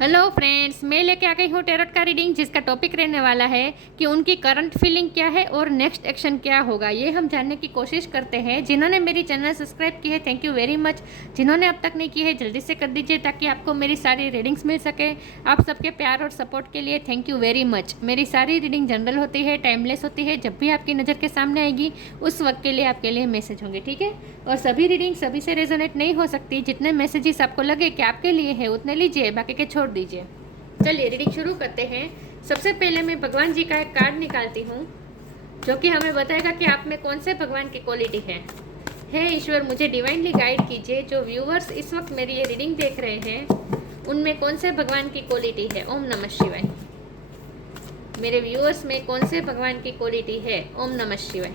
Hello friends, मैं लेके आ गई हूँ टैरोट का रीडिंग जिसका टॉपिक रहने वाला है कि उनकी करंट फीलिंग क्या है और नेक्स्ट एक्शन क्या होगा। ये हम जानने की कोशिश करते हैं। जिन्होंने मेरी चैनल सब्सक्राइब की है थैंक यू वेरी मच। जिन्होंने अब तक नहीं की है जल्दी से कर दीजिए ताकि आपको मेरी सारी रीडिंग्स मिल सके। आप सबके प्यार और सपोर्ट के लिए थैंक यू वेरी मच। मेरी सारी रीडिंग जनरल होती है, टाइमलेस होती है। जब भी आपकी नज़र के सामने आएगी उस वक्त के लिए आपके लिए मैसेज होंगे, ठीक है। और सभी रीडिंग सभी से रेजोनेट नहीं हो सकती। जितने मैसेजेस आपको लगे कि आपके लिए है उतने लीजिए, बाकी के छोड़ दीजिए। चलिए रीडिंग शुरू करते हैं। सबसे पहले मैं भगवान जी का एक कार्ड निकालती हूँ जो कि हमें बताएगा कि आप में कौन से भगवान की क्वालिटी है। हे ईश्वर, मुझे डिवाइनली गाइड कीजिए। जो व्यूवर्स इस वक्त मेरी ये रीडिंग देख रहे हैं उनमें कौन से भगवान की क्वालिटी है। ओम नमः शिवाय। मेरे व्यूवर्स में कौन से भगवान की क्वालिटी है। ओम नमः शिवाय।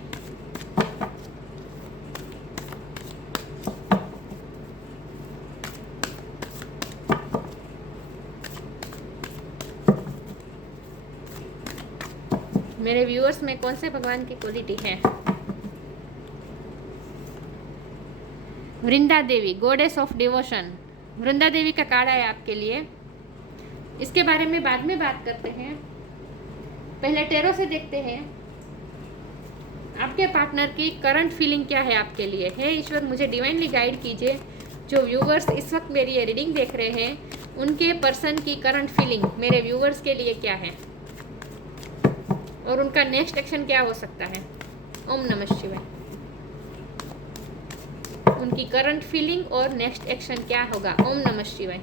मेरे व्यूअर्स में कौन से भगवान की क्वालिटी है। Vrinda Devi, goddess of devotion. Vrinda Devi का कार्ड है आपके लिए। इसके बारे में बाद में बात करते हैं। पहले टैरो से देखते हैं आपके पार्टनर की करंट फीलिंग क्या है आपके लिए। हे ईश्वर, मुझे डिवाइनली गाइड कीजिए। जो व्यूवर्स इस वक्त मेरी ये रीडिंग देख रहे हैं उनके पर्सन की करंट फीलिंग मेरे व्यूवर्स के लिए क्या है और उनका नेक्स्ट एक्शन क्या हो सकता है। ओम नमः शिवाय। उनकी करंट फीलिंग और नेक्स्ट एक्शन क्या होगा। ओम नमः शिवाय।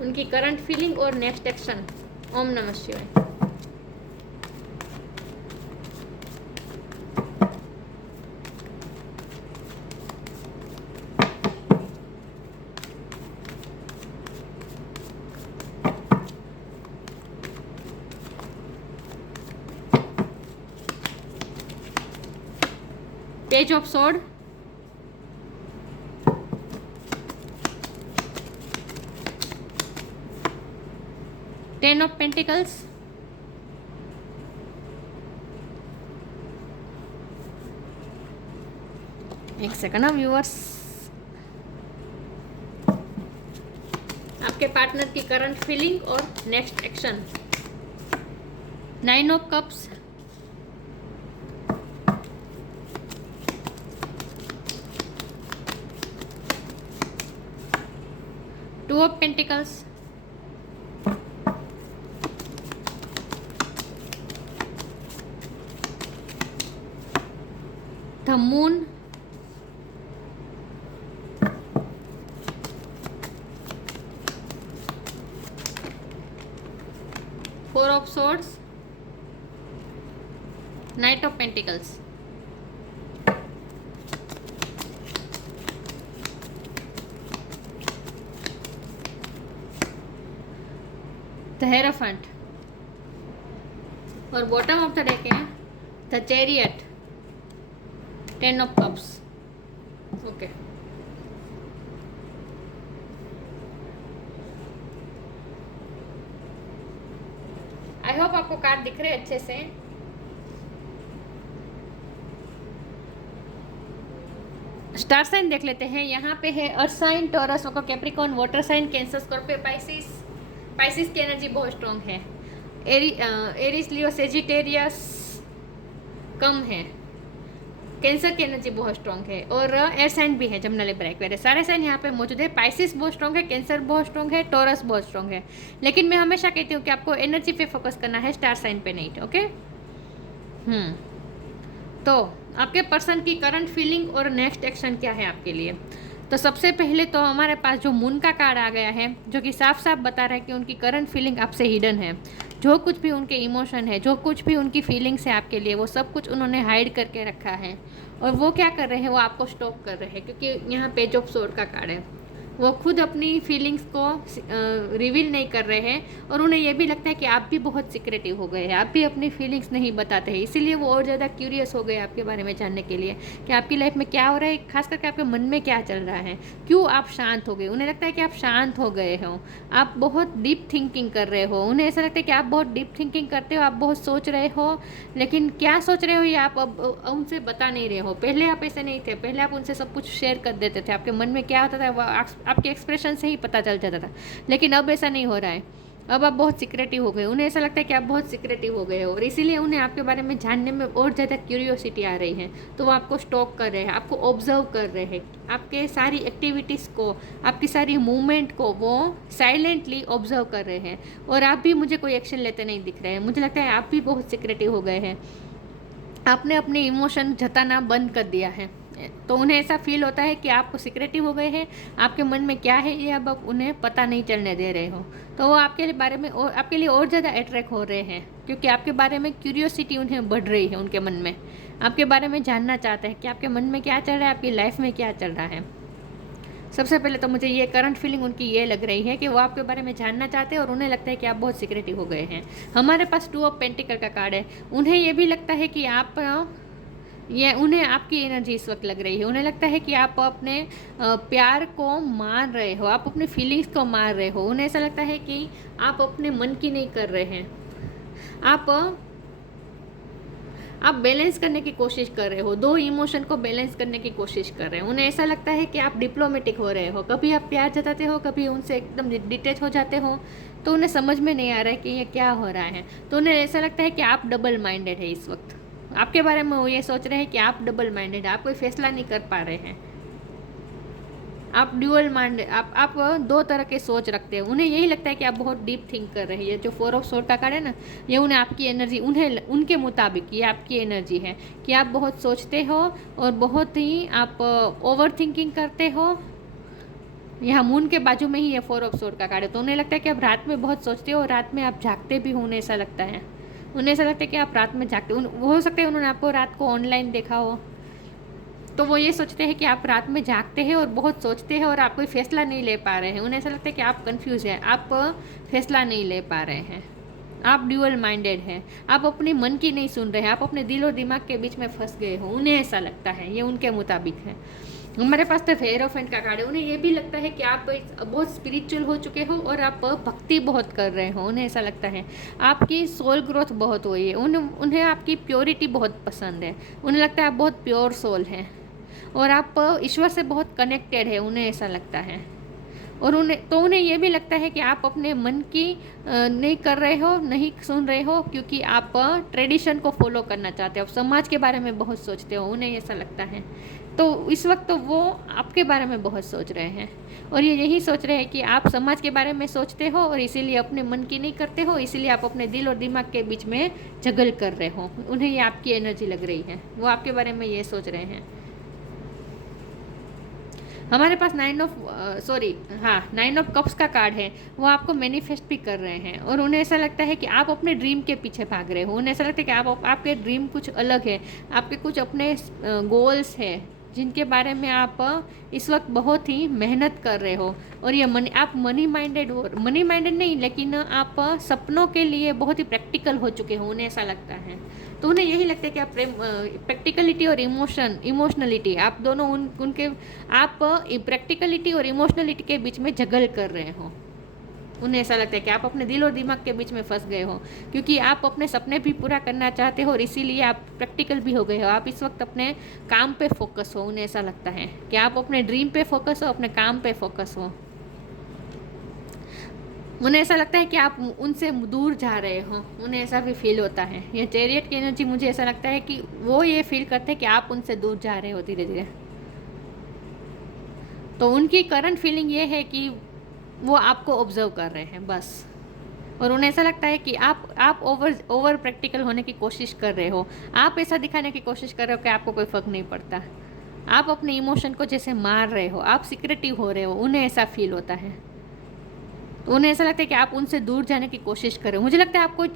उनकी करंट फीलिंग और नेक्स्ट एक्शन। ओम नमः शिवाय। Page of sword, ten of pentacles, एक सेकंड व्यूअर्स। आपके पार्टनर की करंट फीलिंग और next action. Nine of cups, two of pentacles, the moon, four of swords, night of pentacles. The hierophant और bottom of the deck है the chariot, ten of cups. Okay, I hope आपको card दिख रहे अच्छे से। Star sign देख लेते हैं। यहाँ पे है earth sign, Taurus, Capricorn, water sign, Cancer, Scorpio, Pisces. Pisces की एनर्जी बहुत स्ट्रॉन्ग है। एरिस, लियो, सेजिटेरियस कम है। कैंसर की एनर्जी बहुत स्ट्रॉन्ग है और एयर साइन भी है, जमना लिब्रा एक्वेरियस। सारे साइन यहाँ पे मौजूद है। पाइसिस बहुत स्ट्रॉन्ग है, कैंसर बहुत स्ट्रॉन्ग है, टॉरस बहुत स्ट्रॉन्ग है। लेकिन मैं हमेशा कहती हूँ कि आपको एनर्जी पे फोकस करना है, स्टार साइन पे नहीं। ओके। तो आपके पर्सन की करंट फीलिंग और नेक्स्ट एक्शन क्या है आपके लिए। तो सबसे पहले तो हमारे पास जो मून का कार्ड आ गया है जो कि साफ साफ बता रहा है कि उनकी करंट फीलिंग आपसे हिडन है। जो कुछ भी उनके इमोशन है, जो कुछ भी उनकी फीलिंग्स है आपके लिए, वो सब कुछ उन्होंने हाइड करके रखा है। और वो क्या कर रहे हैं, वो आपको स्टॉप कर रहे हैं क्योंकि यहाँ पेज ऑफ स्वॉर्ड का कार्ड है। वो खुद अपनी फीलिंग्स को रिवील नहीं कर रहे हैं और उन्हें यह भी लगता है कि आप भी बहुत सिक्रेटिव हो गए हैं, आप भी अपनी फीलिंग्स नहीं बताते हैं। इसीलिए वो और ज़्यादा क्यूरियस हो गए आपके बारे में जानने के लिए कि आपकी लाइफ में क्या हो रहा है, खास करके आपके मन में क्या चल रहा है, क्यों आप शांत हो गए। उन्हें लगता है कि आप शांत हो गए हो, आप बहुत डीप थिंकिंग कर रहे हो। उन्हें ऐसा लगता है कि आप बहुत डीप थिंकिंग करते हो, आप बहुत सोच रहे हो, लेकिन क्या सोच रहे हो ये आप अब उनसे बता नहीं रहे हो। पहले आप ऐसे नहीं थे, पहले आप उनसे सब कुछ शेयर कर देते थे, आपके मन में क्या होता था वो आपके एक्सप्रेशन से ही पता चल जाता था। लेकिन अब ऐसा नहीं हो रहा है, अब आप बहुत सिक्रेटिव हो गए। उन्हें ऐसा लगता है कि आप बहुत सिक्रेटिव हो गए हो और इसीलिए उन्हें आपके बारे में जानने में और ज़्यादा क्यूरियोसिटी आ रही है। तो वो आपको स्टॉक कर रहे हैं, आपको ऑब्जर्व कर रहे हैं, आपके सारी एक्टिविटीज़ को, आपकी सारी मूवमेंट को वो साइलेंटली ऑब्जर्व कर रहे हैं। और आप भी मुझे कोई एक्शन लेते नहीं दिख रहे हैं। मुझे लगता है आप भी बहुत सिक्रेटिव हो गए हैं, आपने अपने इमोशन जताना बंद कर दिया है। तो उन्हें ऐसा फील होता है कि आप सिक्रेटिव हो गए हैं, आपके मन में क्या है ये अब आप उन्हें पता नहीं चलने दे रहे हो। तो वो आपके बारे में और आपके लिए और ज़्यादा अट्रैक्ट हो रहे हैं, क्योंकि आपके बारे में क्यूरियोसिटी उन्हें बढ़ रही है। उनके मन में आपके बारे में जानना चाहते हैं कि आपके मन में क्या चल रहा है, आपकी लाइफ में क्या चल रहा है। सबसे पहले तो मुझे ये करंट फीलिंग उनकी ये लग रही है कि वो आपके बारे में जानना चाहते हैं और उन्हें लगता है कि आप बहुत सिक्रेटिव हो गए हैं। हमारे पास 2 ऑफ पेंटिकल का कार्ड है। उन्हें ये भी लगता है कि आप ये उन्हें आपकी एनर्जी इस वक्त लग रही है। उन्हें लगता है कि आप अपने प्यार को मार रहे हो, आप अपनी फीलिंग्स को मार रहे हो। उन्हें ऐसा लगता है कि आप अपने मन की नहीं कर रहे हैं, आप बैलेंस करने की कोशिश कर रहे हो, 2 इमोशन को बैलेंस करने की कोशिश कर रहे हो। उन्हें ऐसा लगता है कि आप डिप्लोमेटिक हो रहे हो, कभी आप प्यार जताते हो, कभी उनसे एकदम डिटेच हो जाते हो। तो उन्हें समझ में नहीं आ रहा है कि ये क्या हो रहा है। तो उन्हें ऐसा लगता है कि आप डबल माइंडेड है इस वक्त। आपके बारे में वो ये सोच रहे हैं कि आप डबल माइंडेड, आप कोई फैसला नहीं कर पा रहे हैं, आप ड्यूअल माइंड, आप 2 तरह के सोच रखते हैं। उन्हें यही लगता है कि आप बहुत डीप थिंक कर रहे हैं। ये जो 4 ऑफ सोर्ड का कार्ड है ना, ये उन्हें आपकी एनर्जी, उन्हें उनके मुताबिक ये आपकी एनर्जी है कि आप बहुत सोचते हो और बहुत ही आप ओवर थिंकिंग करते हो। यहाँ मून के बाजू में ही ये 4 ऑफ सोर्ड का कार्ड है। तो उन्हें लगता है कि आप रात में बहुत सोचते हो और रात में आप जागते भी हो। उन्हें ऐसा लगता है, उन्हें ऐसा लगता है कि आप रात में जागते हो सकता है उन्होंने आपको रात को ऑनलाइन देखा हो। तो वो ये सोचते हैं कि आप रात में जागते हैं और बहुत सोचते हैं और आप कोई फैसला नहीं ले पा रहे हैं। उन्हें ऐसा लगता है कि आप कंफ्यूज हैं, आप फैसला नहीं ले पा रहे हैं, आप ड्यूअल माइंडेड हैं, आप अपने मन की नहीं सुन रहे हैं, आप अपने दिल और दिमाग के बीच में फंस गए हो। उन्हें ऐसा लगता है, ये उनके मुताबिक है। हमारे पास तो फेयरोफेंट का कार्ड है। उन्हें ये भी लगता है कि आप बहुत स्पिरिचुअल हो चुके हो और आप भक्ति बहुत कर रहे हो। उन्हें ऐसा लगता है आपकी सोल ग्रोथ बहुत हुई है, उन्हें आपकी प्योरिटी बहुत पसंद है। उन्हें लगता है आप बहुत प्योर सोल हैं और आप ईश्वर से बहुत कनेक्टेड है। उन्हें ऐसा लगता है और उन्हें ये भी लगता है कि आप अपने मन की नहीं कर रहे हो, नहीं सुन रहे हो, क्योंकि आप ट्रेडिशन को फॉलो करना चाहते हो, आप समाज के बारे में बहुत सोचते हो। उन्हें ऐसा लगता है। तो इस वक्त तो वो आपके बारे में बहुत सोच रहे हैं और ये यही सोच रहे हैं कि आप समाज के बारे में सोचते हो और इसीलिए अपने मन की नहीं करते हो, इसीलिए आप अपने दिल और दिमाग के बीच में जगल कर रहे हो। उन्हें ये आपकी एनर्जी लग रही है, वो आपके बारे में ये सोच रहे हैं। हमारे पास 9 ऑफ कप्स का कार्ड है। वो आपको मैनिफेस्ट भी कर रहे हैं और उन्हें ऐसा लगता है कि आप अपने ड्रीम के पीछे भाग रहे हो। उन्हें ऐसा लगता है कि आपके ड्रीम कुछ अलग है, आपके कुछ अपने गोल्स है जिनके बारे में आप इस वक्त बहुत ही मेहनत कर रहे हो। और ये आप मनी माइंडेड नहीं, लेकिन आप सपनों के लिए बहुत ही प्रैक्टिकल हो चुके हो। उन्हें ऐसा लगता है। तो उन्हें यही लगता है कि आप प्रैक्टिकलिटी और इमोशनलिटी आप दोनों उनके आप प्रैक्टिकलिटी और इमोशनलिटी के बीच में जगल कर रहे हो। उन्हें ऐसा लगता है कि आप अपने दिल और दिमाग के बीच में फंस गए हो, क्योंकि आप अपने सपने भी पूरा करना चाहते हो और इसीलिए आप प्रैक्टिकल भी हो गए हो। आप इस वक्त अपने काम पे फोकस हो। उन्हें ऐसा लगता है कि आप अपने ड्रीम पे फोकस हो, अपने काम पे फोकस हो। उन्हें ऐसा लगता है कि आप उनसे दूर जा रहे हो। उन्हें ऐसा भी फील होता है। ये चैरियट की एनर्जी, मुझे ऐसा लगता है कि वो ये फील करते हैं कि आप उनसे दूर जा रहे हो धीरे धीरे। तो उनकी करंट फीलिंग ये है कि वो आपको ऑब्जर्व कर रहे हैं बस। और उन्हें ऐसा लगता है कि आप ओवर प्रैक्टिकल होने की कोशिश कर रहे हो, आप ऐसा दिखाने की कोशिश कर रहे हो कि आपको कोई फ़र्क नहीं पड़ता, आप अपने इमोशन को जैसे मार रहे हो, आप सिक्रेटिव हो रहे हो। उन्हें ऐसा फील होता है। तो उन्हें ऐसा लगता है कि आप उनसे दूर जाने की कोशिश कर रहे हो। मुझे लगता है आप कोई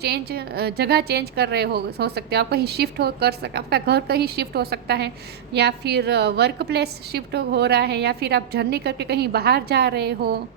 जगह चेंज कर रहे हो सकते हो, आप कहीं शिफ्ट हो कर सक आपका घर कहीं शिफ्ट हो सकता है, या फिर वर्क प्लेस शिफ्ट हो रहा है, या फिर आप जर्नी करके कहीं बाहर जा रहे हो।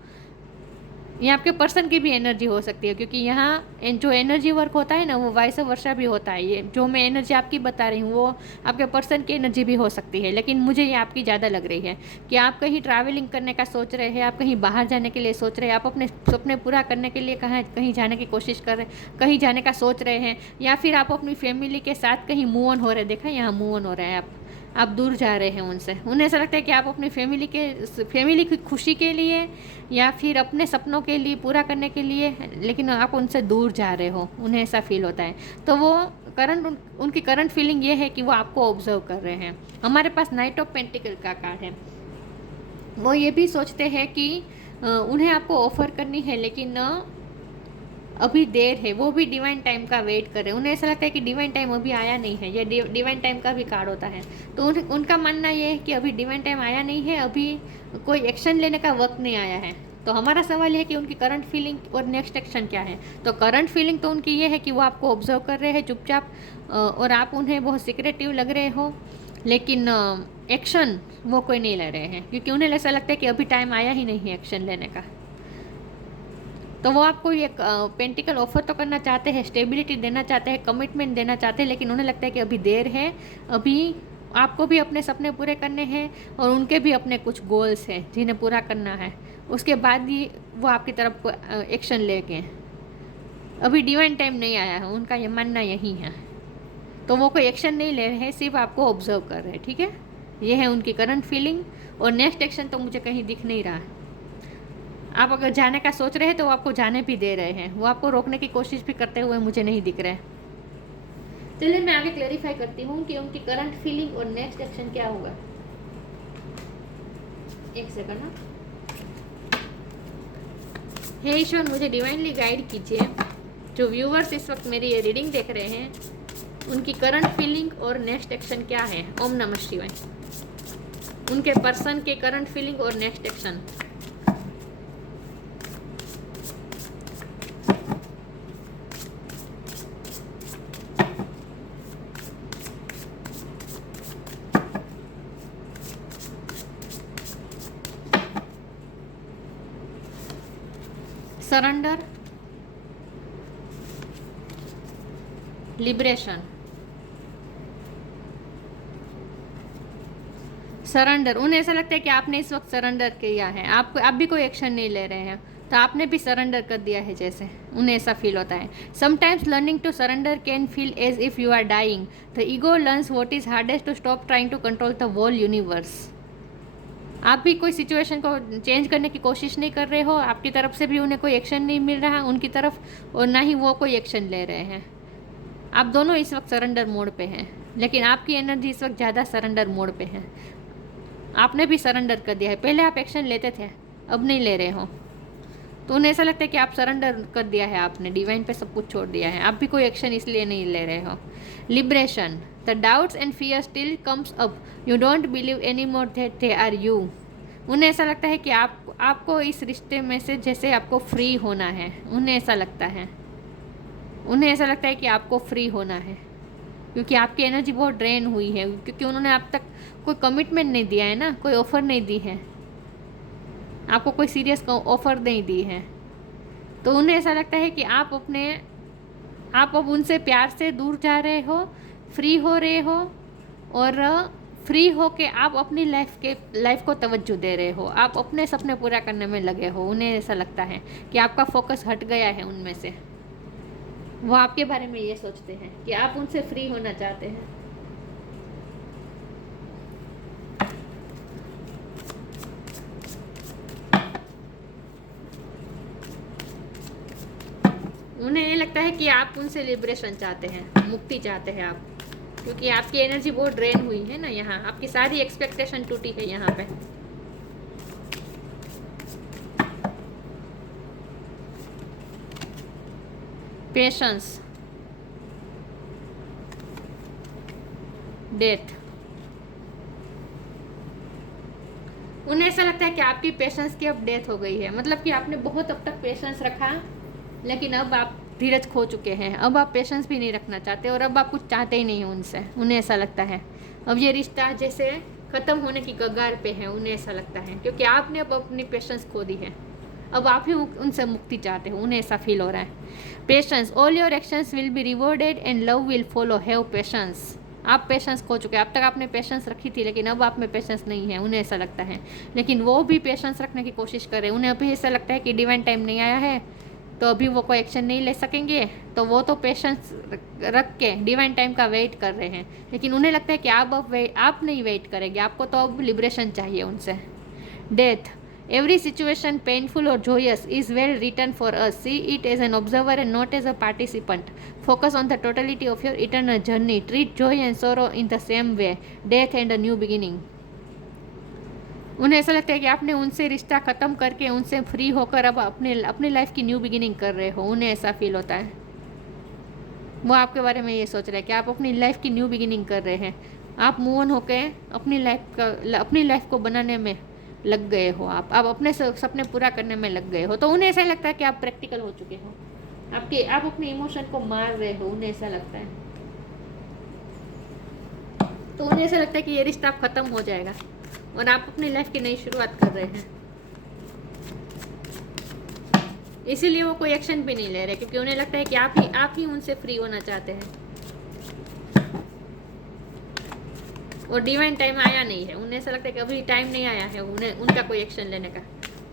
ये आपके पर्सन की भी एनर्जी हो सकती है, क्योंकि यहाँ जो एनर्जी वर्क होता है ना, वो वाइस वर्षा भी होता है। ये जो मैं एनर्जी आपकी बता रही हूँ वो आपके पर्सन की एनर्जी भी हो सकती है, लेकिन मुझे ये आपकी ज़्यादा लग रही है कि आप कहीं ट्रैवलिंग करने का सोच रहे हैं, आप कहीं बाहर जाने के लिए सोच रहे हैं, आप अपने सपने पूरा करने के लिए कहीं जाने की कोशिश कर रहे हैं, कहीं जाने का सोच रहे हैं, या फिर आप अपनी फैमिली के साथ कहीं मूव ऑन हो रहे हैं। देखा, यहाँ मूव ऑन हो रहा है, आप दूर जा रहे हैं उनसे। उन्हें ऐसा लगता है कि आप अपनी फैमिली की खुशी के लिए या फिर अपने सपनों के लिए पूरा करने के लिए, लेकिन आप उनसे दूर जा रहे हो, उन्हें ऐसा फील होता है। तो वो उनकी करंट फीलिंग ये है कि वो आपको ऑब्जर्व कर रहे हैं। हमारे पास नाइट ऑफ पेंटिकल का कार्ड है। वो ये भी सोचते हैं कि उन्हें आपको ऑफर करनी है, लेकिन अभी देर है। वो भी डिवाइन टाइम का वेट कर रहे हैं। उन्हें ऐसा लगता है कि डिवाइन टाइम अभी आया नहीं है। ये डिवाइन टाइम का भी कार्ड होता है। तो उनका मानना ये है कि अभी डिवाइन टाइम आया नहीं है, अभी कोई एक्शन लेने का वक्त नहीं आया है। तो हमारा सवाल है कि उनकी करंट फीलिंग और नेक्स्ट एक्शन क्या है। तो करंट फीलिंग तो उनकी ये है कि वो आपको ऑब्जर्व कर रहे हैं चुपचाप, और आप उन्हें बहुत सीक्रेटिव लग रहे हो, लेकिन एक्शन वो कोई नहीं ले रहे हैं, क्योंकि उन्हें ऐसा लगता है कि अभी टाइम आया ही नहीं है एक्शन लेने का। तो वो आपको एक पेंटिकल ऑफर तो करना चाहते हैं, स्टेबिलिटी देना चाहते हैं, कमिटमेंट देना चाहते हैं, लेकिन उन्हें लगता है कि अभी देर है। अभी आपको भी अपने सपने पूरे करने हैं और उनके भी अपने कुछ गोल्स हैं जिन्हें पूरा करना है। उसके बाद ही वो आपकी तरफ एक्शन लेके, अभी डिवाइन टाइम नहीं आया है, उनका ये मानना यही है। तो वो कोई एक्शन नहीं ले रहे हैं, सिर्फ आपको ऑब्जर्व कर रहे हैं। ठीक है, ये है उनकी करंट फीलिंग। और नेक्स्ट एक्शन तो मुझे कहीं दिख नहीं रहा है। आप अगर जाने का सोच रहे हैं तो वो आपको जाने भी दे रहे हैं, वो आपको रोकने की कोशिश भी करते हुए मुझे नहीं दिख रहे। चलिए मैं आगे क्लेरिफाई करती हूँ कि उनकी करंट फीलिंग और नेक्स्ट एक्शन क्या होगा। एक सेकंड ना। हे ईश्वर, मुझे डिवाइनली गाइड कीजिए। जो व्यूवर्स इस वक्त मेरी ये रीडिंग देख रहे हैं, उनकी करंट फीलिंग और नेक्स्ट एक्शन क्या है। ओम नमः शिवाय। उनके पर्सन के करंट फीलिंग और next action. Surrender, liberation. Surrender, उन्हें ऐसा लगता है कि आपने इस वक्त सरेंडर किया है, आप भी कोई एक्शन नहीं ले रहे हैं, तो आपने भी सरेंडर कर दिया है जैसे उन्हें ऐसा फील होता है। Sometimes learning to surrender can feel as if you are dying. The ego learns what is hardest to stop trying to control the whole universe. आप भी कोई सिचुएशन को चेंज करने की कोशिश नहीं कर रहे हो, आपकी तरफ से भी उन्हें कोई एक्शन नहीं मिल रहा उनकी तरफ, और ना ही वो कोई एक्शन ले रहे हैं। आप दोनों इस वक्त सरेंडर मोड पे हैं, लेकिन आपकी एनर्जी इस वक्त ज़्यादा सरेंडर मोड पे है। आपने भी सरेंडर कर दिया है। पहले आप एक्शन लेते थे, अब नहीं ले रहे हो, तो उन्हें ऐसा लगता है कि आप सरेंडर कर दिया है, आपने डिवाइन पे सब कुछ छोड़ दिया है, आप भी कोई एक्शन इसलिए नहीं ले रहे हो। Liberation, the doubts and fear still comes up, you don't believe any more that they are you. उन्हें ऐसा लगता है कि आपको इस रिश्ते में से जैसे आपको फ्री होना है। उन्हें ऐसा लगता है कि आपको फ्री होना है, क्योंकि आपकी एनर्जी बहुत ड्रेन हुई है, क्योंकि उन्होंने अब तक कोई कमिटमेंट नहीं दिया है ना, कोई ऑफ़र नहीं दी है आपको, कोई सीरियस ऑफ़र नहीं दी है। तो उन्हें ऐसा लगता है कि आप अब उनसे प्यार से दूर जा रहे हो, फ्री हो रहे हो, और फ्री हो के आप अपनी लाइफ को तवज्जो दे रहे हो, आप अपने सपने पूरा करने में लगे हो। उन्हें ऐसा लगता है कि आपका फोकस हट गया है उनमें से। वो आपके बारे में ये सोचते हैं कि आप उनसे फ्री होना चाहते हैं। उन्हें ये लगता है कि आप उनसे लिबरेशन चाहते हैं, मुक्ति चाहते हैं आप, क्योंकि आपकी एनर्जी बहुत ड्रेन हुई है ना। यहाँ आपकी सारी एक्सपेक्टेशन टूटी है यहाँ पे। Patience, death. उन्हें ऐसा लगता है कि आपकी पेशेंस की अब डेथ हो गई है, मतलब कि आपने बहुत अब तक पेशेंस रखा, लेकिन अब आप धीरज खो चुके हैं। अब आप पेशेंस भी नहीं रखना चाहते और अब आप कुछ चाहते ही नहीं हो उनसे। उन्हें ऐसा लगता है अब ये रिश्ता जैसे ख़त्म होने की कगार पे है, उन्हें ऐसा लगता है, क्योंकि आपने अब अपनी पेशेंस खो दी है। अब आप ही उनसे मुक्ति चाहते हो, उन्हें ऐसा फील हो रहा है। Patience, all your actions will be rewarded and love will follow, have patience. आप पेशेंस खो चुके हैं। अब तक आपने पेशेंस रखी थी, लेकिन अब आप में पेशेंस नहीं है, उन्हें ऐसा लगता है। लेकिन वो भी पेशेंस रखने की कोशिश कर रहे हैं। उन्हें अभी ऐसा लगता है कि डिवाइन टाइम नहीं आया है, तो अभी वो कोई एक्शन नहीं ले सकेंगे, तो वो तो पेशेंस रख के डिवाइन टाइम का वेट कर रहे हैं। लेकिन उन्हें लगता है कि आप नहीं वेट करेंगे, आपको तो अब लिबरेशन चाहिए उनसे। Death, every situation painful or joyous is well written for us. See it as an observer and not as a participant. Focus on the totality of your eternal journey. Treat joy and sorrow in the same way. Death and a new beginning. उन्हें ऐसा लगता है कि आपने उनसे रिश्ता ख़त्म करके उनसे फ्री होकर अब अपनी लाइफ की न्यू बिगिनिंग कर रहे हो। उन्हें ऐसा फील होता है। वो आपके बारे में ये सोच रहे हैं कि आप अपनी लाइफ की न्यू बिगिनिंग कर रहे हैं। आप मूव ऑन होकर अपनी लाइफ को बनाने में लग गए हो। आप अपने सपने पूरा करने में लग गए हो। तो उन्हें ऐसा लगता है कि आप प्रैक्टिकल हो चुके हो। आप अपने इमोशन को मार रहे हो, उन्हें ऐसा लगता है। तो उन्हें ऐसा लगता है कि ये रिश्ता अब ख़त्म हो जाएगा और आप अपनी लाइफ की नई शुरुआत कर रहे हैं। इसीलिए वो कोई एक्शन भी नहीं ले रहे, क्योंकि उन्हें लगता है कि आप ही उनसे फ्री होना चाहते हैं और डिवाइन टाइम आया नहीं है। उन्हें ऐसा लगता है कि अभी टाइम नहीं आया है उनका कोई एक्शन लेने का।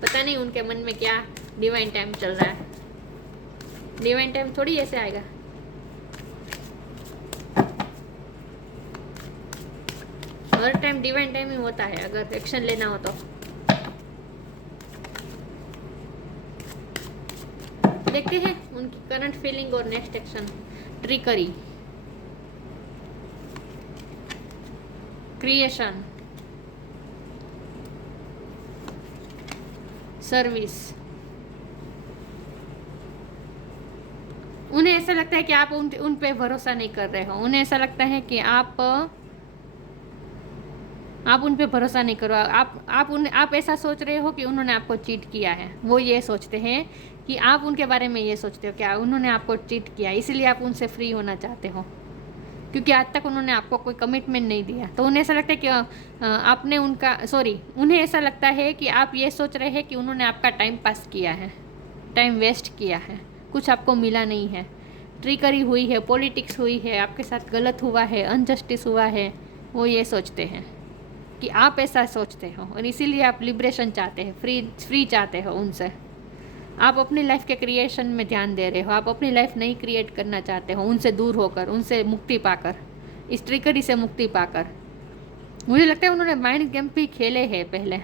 पता नहीं उनके मन में क्या डिवाइन टाइम चल रहा है। डिवाइन टाइम थोड़ी ऐसे आएगा। हर टाइम डिवाइन टाइम ही होता है अगर एक्शन लेना हो तो। देखते हैं उनकी करंट फीलिंग और next action. Trickery, creation, service. उन्हें ऐसा लगता है कि आप उन पे भरोसा नहीं कर रहे हो। उन्हें ऐसा लगता है कि आप उन पे भरोसा नहीं करो। आप ऐसा सोच रहे हो कि उन्होंने आपको चीट किया है। वो ये सोचते हैं कि आप उनके बारे में ये सोचते हो कि उन्होंने आपको चीट किया, इसीलिए आप उनसे फ्री होना चाहते हो, क्योंकि आज तक उन्होंने आपको कोई कमिटमेंट नहीं दिया। तो उन्हें ऐसा लगता है कि उन्हें ऐसा लगता है कि आप ये सोच रहे हैं कि उन्होंने आपका टाइम पास किया है, टाइम वेस्ट किया है, कुछ आपको मिला नहीं है। ट्रिकरी हुई है, पॉलिटिक्स हुई है, आपके साथ गलत हुआ है, अनजस्टिस हुआ है। वो ये सोचते हैं कि आप ऐसा सोचते हो और इसीलिए आप लिबरेशन चाहते हैं, फ्री चाहते हो उनसे। आप अपनी लाइफ के क्रिएशन में ध्यान दे रहे हो। आप अपनी लाइफ नहीं क्रिएट करना चाहते हो, उनसे दूर होकर, उनसे मुक्ति पाकर, इस ट्रिकरी से मुक्ति पाकर। मुझे लगता है उन्होंने माइंड गेम भी खेले हैं पहले,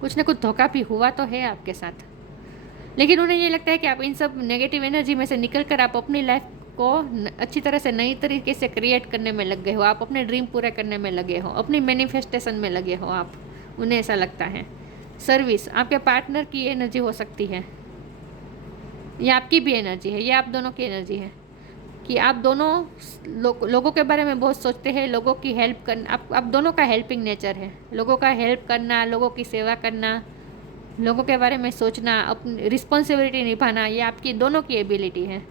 कुछ ना कुछ धोखा भी हुआ तो है आपके साथ। लेकिन उन्हें ये लगता है कि आप इन सब नेगेटिव एनर्जी में से निकल कर आप अपनी लाइफ को अच्छी तरह से नई तरीके से क्रिएट करने में लग गए हो। आप अपने ड्रीम पूरे करने में लगे हो, अपनी मैनिफेस्टेशन में लगे हो आप। उन्हें ऐसा लगता है। सर्विस, आपके पार्टनर की एनर्जी हो सकती है, ये आपकी भी एनर्जी है, ये आप दोनों की एनर्जी है कि आप दोनों लोगों के बारे में बहुत सोचते हैं, लोगों की हेल्प करना। आप दोनों का हेल्पिंग नेचर है। लोगों का हेल्प करना, लोगों की सेवा करना, लोगों के बारे में सोचना, अपनी रिस्पॉन्सिबिलिटी निभाना, ये आपकी दोनों की एबिलिटी है।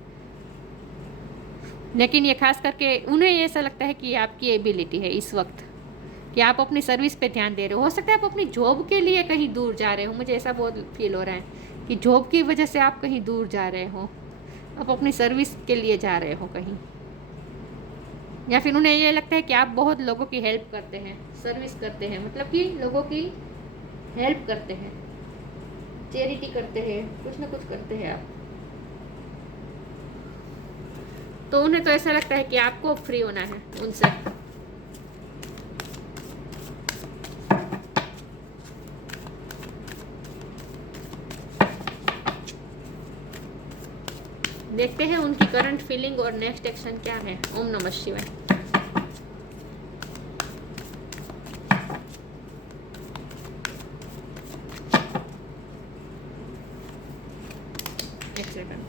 लेकिन ये खास करके उन्हें ऐसा लगता है कि ये आपकी एबिलिटी है इस वक्त, कि आप अपनी सर्विस पे ध्यान दे रहे हो सकता है आप अपनी जॉब के लिए कहीं दूर जा रहे हो। मुझे ऐसा बहुत फील हो रहा है कि जॉब की वजह से आप कहीं दूर जा रहे हो, आप अपनी सर्विस के लिए जा रहे हो कहीं। या फिर उन्हें ये लगता है कि आप बहुत लोगों की हेल्प करते हैं, सर्विस करते हैं, मतलब कि लोगों की हेल्प करते हैं, चैरिटी करते हैं, कुछ ना कुछ करते हैं आप। तो उन्हें तो ऐसा लगता है कि आपको फ्री होना है उनसे। देखते हैं उनकी करंट फीलिंग और नेक्स्ट एक्शन क्या है। ओम नमः शिवाय। एक second.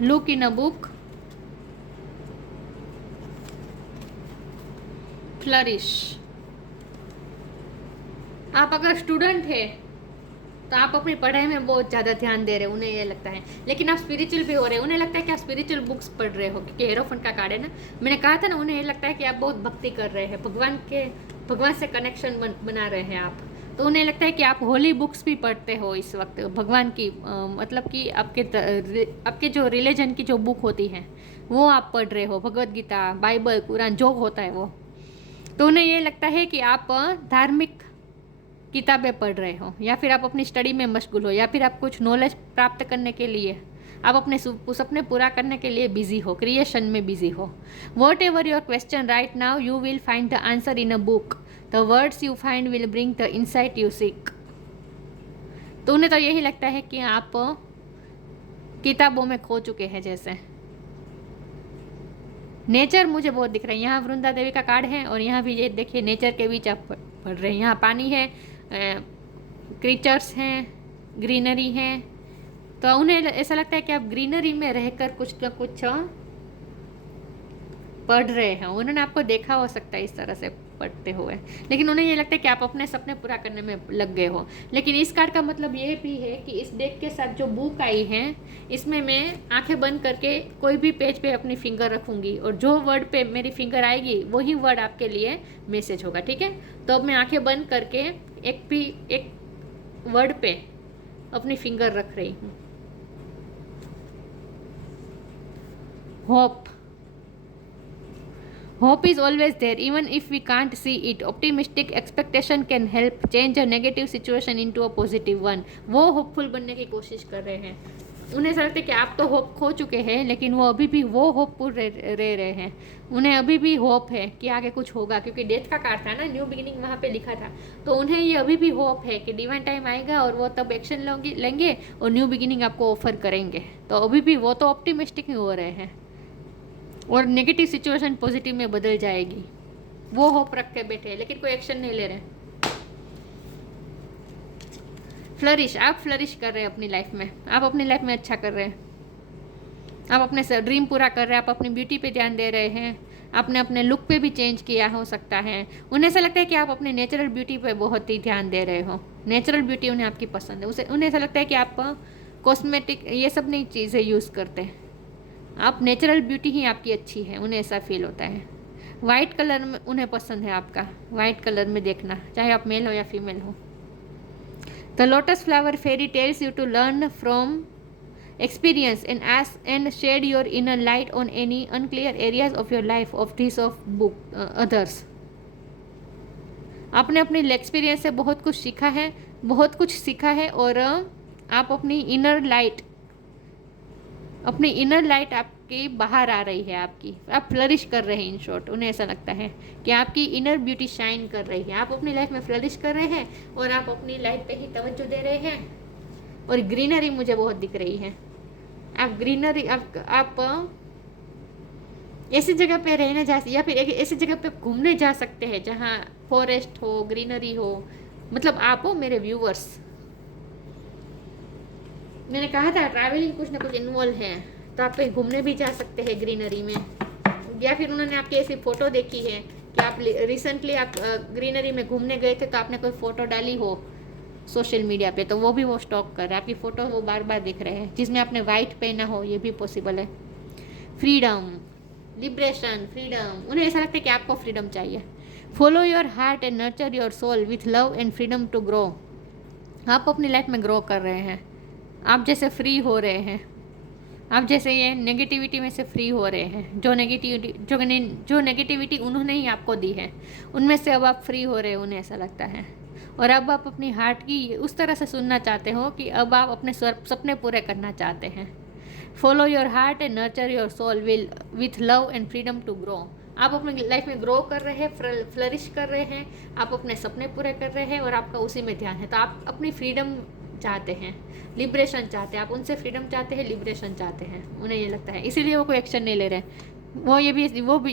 Look in a book, flourish. आप अगर स्टूडेंट है तो आप अपनी पढ़ाई में बहुत ज़्यादा ध्यान दे रहे हो, उन्हें ये लगता है। लेकिन आप स्पिरिचुअल भी हो रहे हो, उन्हें लगता है कि आप स्पिरिचुअल बुक्स पढ़ रहे हो, क्योंकि हेरोफेंट का कार्ड है ना। मैंने कहा था ना, उन्हें ये लगता है कि आप बहुत भक्ति कर रहे हैं, भगवान से कनेक्शन बना रहे हैं आप। तो उन्हें लगता है कि आप होली बुक्स भी पढ़ते हो इस वक्त, भगवान की मतलब कि आपके जो रिलीजन की जो बुक होती है वो आप पढ़ रहे हो, भगवद गीता, बाइबल, कुरान, जो होता है वो। तो उन्हें ये लगता है कि आप धार्मिक किताबें पढ़ रहे हो, या फिर आप अपनी स्टडी में मशगूल हो, या फिर आप कुछ नॉलेज प्राप्त करने के लिए, आप अपने सपने पूरा करने के लिए बिजी हो, क्रिएशन में बिजी हो। What ever your question right now, you will find the answer in a book. The words you find will bring the insight you seek. तो उन्हें तो यही लगता है कि आप किताबों में खो चुके हैं जैसे। नेचर मुझे बहुत दिख रहा है, यहाँ वृंदा देवी का कार्ड है और यहाँ भी ये देखिए नेचर के बीच आप पढ़ रहे हैं। यहाँ पानी है, क्रीचर्स हैं, ग्रीनरी है। तो उन्हें ऐसा लगता है कि आप ग्रीनरी में रहकर कुछ ना कुछ पढ़ रहे हैं। उन्होंने आपको देखा हो सकता है इस तरह से पढ़ते हुए, लेकिन उन्हें ये लगता है कि आप अपने सपने पूरा करने में लग गए हो। लेकिन इस कार्ड का मतलब ये भी है कि इस डेक के साथ जो बुक आई है, इसमें मैं आंखें बंद करके कोई भी पेज पे अपनी फिंगर रखूंगी और जो वर्ड पे मेरी फिंगर आएगी वही वर्ड आपके लिए मैसेज होगा, ठीक है। तो अब मैं आंखें बंद करके एक वर्ड पे अपनी फिंगर रख रही हूँ। Hope. Hope is always there, even if we can't see it. Optimistic expectation can help change a negative situation into a positive one. वो होपफुल बनने की कोशिश कर रहे हैं। उन्हें ऐसा लगता है कि आप तो होप खो चुके हैं, लेकिन वो अभी भी वो होपफुल रह रहे हैं। उन्हें अभी भी होप है कि आगे कुछ होगा, क्योंकि डेथ का कार्ड था ना, न्यू बिगिनिंग वहाँ पे लिखा था। तो उन्हें ये अभी भी होप है कि डिवाइन टाइम आएगा और वो तब एक्शन लेंगे और न्यू बिगिनिंग आपको ऑफर करेंगे। तो अभी भी वो तो ऑप्टिमिस्टिक ही हो रहे हैं और नेगेटिव सिचुएशन पॉजिटिव में बदल जाएगी, वो होप रख के बैठे हैं, लेकिन कोई एक्शन नहीं ले रहे। फ्लरिश। आप फ्लरिश कर रहे हैं अपनी लाइफ में, आप अपनी लाइफ में अच्छा कर रहे हैं, आप अपने ड्रीम पूरा कर रहे हैं, आप अपनी ब्यूटी पे ध्यान दे रहे हैं, आपने अपने लुक पे भी चेंज किया हो सकता है। उन्हें ऐसा लगता है कि आप अपने नेचुरल ब्यूटी पे बहुत ही ध्यान दे रहे हो, नेचुरल ब्यूटी उन्हें आपकी पसंद है। उन्हें ऐसा लगता है कि आप कॉस्मेटिक ये सब नई चीज़ें यूज़ करते हैं, आप नेचुरल ब्यूटी ही आपकी अच्छी है, उन्हें ऐसा फील होता है। वाइट कलर में उन्हें पसंद है आपका, वाइट कलर में देखना, चाहे आप मेल हो या फीमेल हो। The lotus flower fairy tells you to learn from experience and shed your inner light on any unclear areas of your life of this of book others. आपने अपने experience से बहुत कुछ सीखा है और आप अपनी इनर लाइट आपकी बाहर आ रही है, आप फ्लरिश कर रहे हैं। इन शॉर्ट उन्हें ऐसा लगता है कि आपकी इनर ब्यूटी शाइन कर रही है, आप अपनी लाइफ में फ्लरिश कर रहे हैं और आप अपनी लाइफ पे ही तवज्जो दे रहे हैं। और ग्रीनरी मुझे बहुत दिख रही है, आप ग्रीनरी आप ऐसी जगह पे रहने जा या फिर ऐसी जगह पे घूमने जा सकते हैं जहाँ फॉरेस्ट हो, ग्रीनरी हो, मतलब आप हो मेरे व्यूवर्स। मैंने कहा था ट्रैवलिंग कुछ ना कुछ इन्वॉल्व है, तो आप कहीं घूमने भी जा सकते हैं ग्रीनरी में। या फिर उन्होंने आपकी ऐसी फ़ोटो देखी है कि आप रिसेंटली आप ग्रीनरी में घूमने गए थे, तो आपने कोई फ़ोटो डाली हो सोशल मीडिया पे, तो वो भी वो स्टॉक कर रहे हैं, आपकी फ़ोटो वो बार बार दिख रहे हैं, जिसमें आपने वाइट पहना हो, ये भी पॉसिबल है। फ्रीडम, लिबरेशन, फ्रीडम, उन्हें ऐसा लगता है कि आपको फ्रीडम चाहिए। Follow your heart and nurture your soul with love and freedom to grow. आप अपनी लाइफ में ग्रो कर रहे हैं, आप जैसे फ्री हो रहे हैं, आप जैसे ये नेगेटिविटी में से फ्री हो रहे हैं। जो नेगेटिविटी उन्होंने ही आपको दी है, उनमें से अब आप फ्री हो रहे हो, उन्हें ऐसा लगता है। और अब आप अपनी हार्ट की उस तरह से सुनना चाहते हो कि अब आप अपने सपने पूरे करना चाहते हैं। Follow your heart and nurture your soul with love and freedom to grow. आप अपनी लाइफ में ग्रो कर रहे हैं, फ्लरिश कर रहे हैं, आप अपने सपने पूरे कर रहे हैं और आपका उसी में ध्यान है। तो आप अपनी फ्रीडम चाहते हैं, लिबरेशन चाहते हैं, आप उनसे फ्रीडम चाहते हैं, लिबरेशन चाहते हैं, उन्हें ये लगता है, इसीलिए वो कोई एक्शन नहीं ले रहे।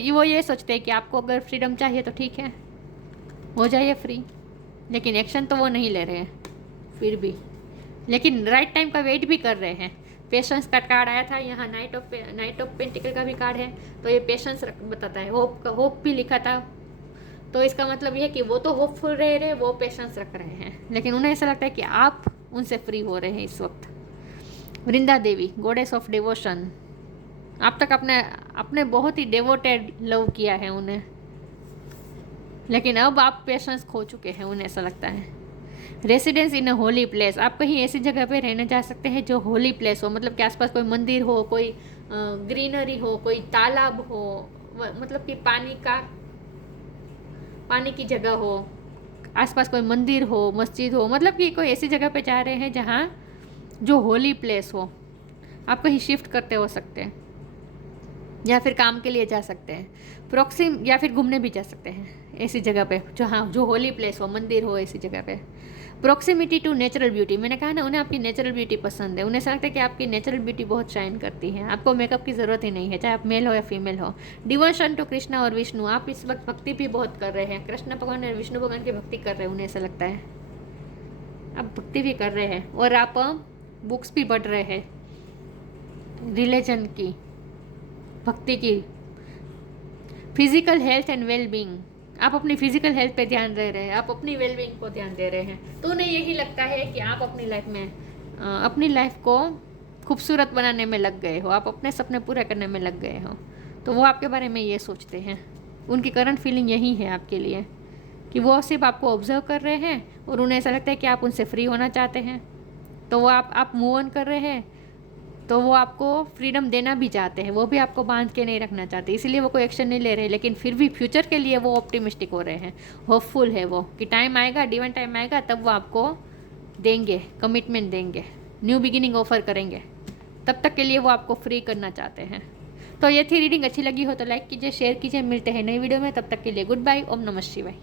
वो ये सोचते हैं कि आपको अगर फ्रीडम चाहिए तो ठीक है, हो जाइए फ्री, लेकिन एक्शन तो वो नहीं ले रहे हैं फिर भी, लेकिन राइट टाइम का वेट भी कर रहे हैं। पेशेंस का कार्ड आया था यहाँ, नाइट ऑफ पेंटिकल का भी कार्ड है, तो ये पेशेंस बताता है। होप भी लिखा था, तो इसका मतलब ये है कि वो तो होपफुल रह रहे, वो पेशेंस रख रहे हैं, लेकिन उन्हें ऐसा लगता है कि आप उनसे फ्री हो रहे हैं इस वक्त। Vrinda Devi, goddess of devotion, आप तक अपने बहुत ही डिवोटेड लव किया है उन्हें, लेकिन अब आप पेशेंस खो चुके हैं, उन्हें ऐसा लगता है। रेसिडेंस इन अ होली प्लेस, आप कहीं ऐसी जगह पे रहने जा सकते हैं जो होली प्लेस हो, मतलब कि आसपास कोई मंदिर हो, कोई ग्रीनरी हो, कोई तालाब हो, मतलब कि पानी की जगह हो, आसपास कोई मंदिर हो, मस्जिद हो, मतलब कि कोई ऐसी जगह पे जा रहे हैं जहाँ जो होली प्लेस हो। आप कहीं शिफ्ट करते हो सकते हैं, या फिर काम के लिए जा सकते हैं, प्रोक्सिम, या फिर घूमने भी जा सकते हैं ऐसी जगह पे जहाँ जो होली प्लेस हो, मंदिर हो ऐसी जगह पे। प्रॉक्सिमिटी टू नेचुरल ब्यूटी, मैंने कहा ना, उन्हें आपकी नेचुरल ब्यूटी पसंद है, उन्हें ऐसा लगता है कि आपकी नेचुरल ब्यूटी बहुत शाइन करती है, आपको मेकअप की ज़रूरत ही नहीं है, चाहे आप मेल हो या फीमेल हो। डिवोशन टू कृष्णा और विष्णु, आप इस वक्त भक्ति भी बहुत कर रहे हैं, कृष्ण भगवान और विष्णु भगवान की भक्ति कर रहे हैं, उन्हें ऐसा लगता है आप भक्ति भी कर रहे हैं, और आप बुक्स भी पढ़ रहे हैं रिलीजन की, भक्ति की। Physical health and well being, आप अपनी फिजिकल हेल्थ पे ध्यान दे रहे हैं, आप अपनी वेल बींग को ध्यान दे रहे हैं, तो उन्हें यही लगता है कि आप अपनी लाइफ में अपनी लाइफ को खूबसूरत बनाने में लग गए हो, आप अपने सपने पूरे करने में लग गए हो, तो वो आपके बारे में ये सोचते हैं। उनकी करंट फीलिंग यही है आपके लिए कि वो सिर्फ आपको ऑब्जर्व कर रहे हैं, और उन्हें ऐसा लगता है कि आप उनसे फ्री होना चाहते हैं, तो वो आप मूव ऑन कर रहे हैं, तो वो आपको फ्रीडम देना भी चाहते हैं, वो भी आपको बांध के नहीं रखना चाहते, इसीलिए वो कोई एक्शन नहीं ले रहे, लेकिन फिर भी फ्यूचर के लिए वो ऑप्टिमिस्टिक हो रहे हैं, होपफुल है वो कि टाइम आएगा, डिवाइन टाइम आएगा, तब वो आपको देंगे, कमिटमेंट देंगे, न्यू बिगिनिंग ऑफर करेंगे, तब तक के लिए वो आपको फ्री करना चाहते हैं। तो ये थी रीडिंग, अच्छी लगी हो तो लाइक कीजिए, शेयर कीजिए, मिलते हैं नई वीडियो में, तब तक के लिए गुड बाय, ओम नमः शिवाय।